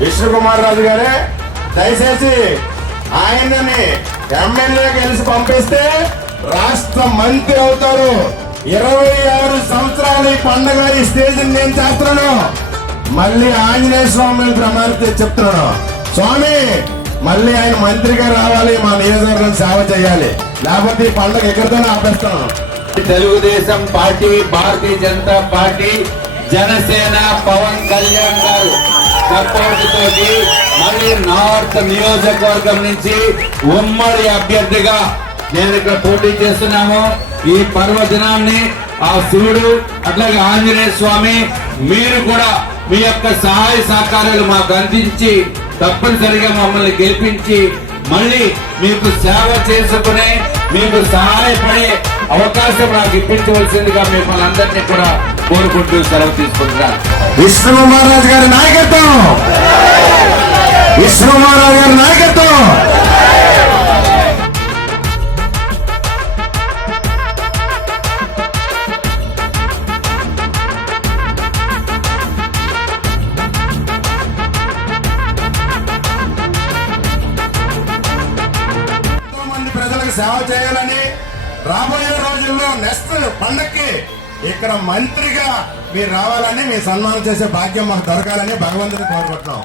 విష్ణుకుమార్ రాజు గారే దయచేసి ఆయనని ఎమ్మెల్యే కలిసి పంపిస్తే రాష్ట్ర మంత్రి అవుతారు. 26 సంవత్సరాలు ఈ పండుగ ఈ స్టేజ్ నేను చేస్తున్నాను. మళ్ళీ ఆంజనేయ స్వామి ప్రమాణితే చెప్తున్నాను, స్వామి మళ్ళీ ఆయన మంత్రిగా రావాలి, మా నియోజకవర్గం సేవ చేయాలి, లేకపోతే ఈ పండుగ ఎక్కడితోనే ఆపేస్తాను. తెలుగుదేశం పార్టీ, భారతీయ జనతా పార్టీ, జనసేన, పవన్ కళ్యాణ్ గారు సపోర్ట్ తోటి మళ్ళీ నార్త్ నియోజకవర్గం నుంచి ఉమ్మడి అభ్యర్థిగా నేను ఇక్కడ పోటీ చేస్తున్నాము. ఈ పర్వదినాన్ని ఆ శివుడు అట్లాగే ఆంజనేయ స్వామి మీరు కూడా మీ యొక్క సహాయ సహకారాలు మాకు అందించి తప్పనిసరిగా మమ్మల్ని గెలిపించి మళ్ళీ మీకు సేవ చేసుకునే మీకు సహాయపడే అవకాశం నాకు ఇప్పించవలసిందిగా మిమ్మల్ని అందరినీ కూడా కోరుకుంటూ సెలవు తీసుకుంటున్నారు. విష్ణుకుమార్ రాజు గారి నాయకత్వం, విష్ణుకుమార్ రాజు గారి నాయకత్వం. ప్రజలకు సేవ చేయాలని రాబోయే రోజుల్లో నెక్స్ట్ పండక్కి ఇక్కడ మంత్రిగా మీరు రావాలని మీ సన్మానం చేసే భాగ్యం మాకు దొరకాలని భగవంతుని కోరుకుంటున్నాం.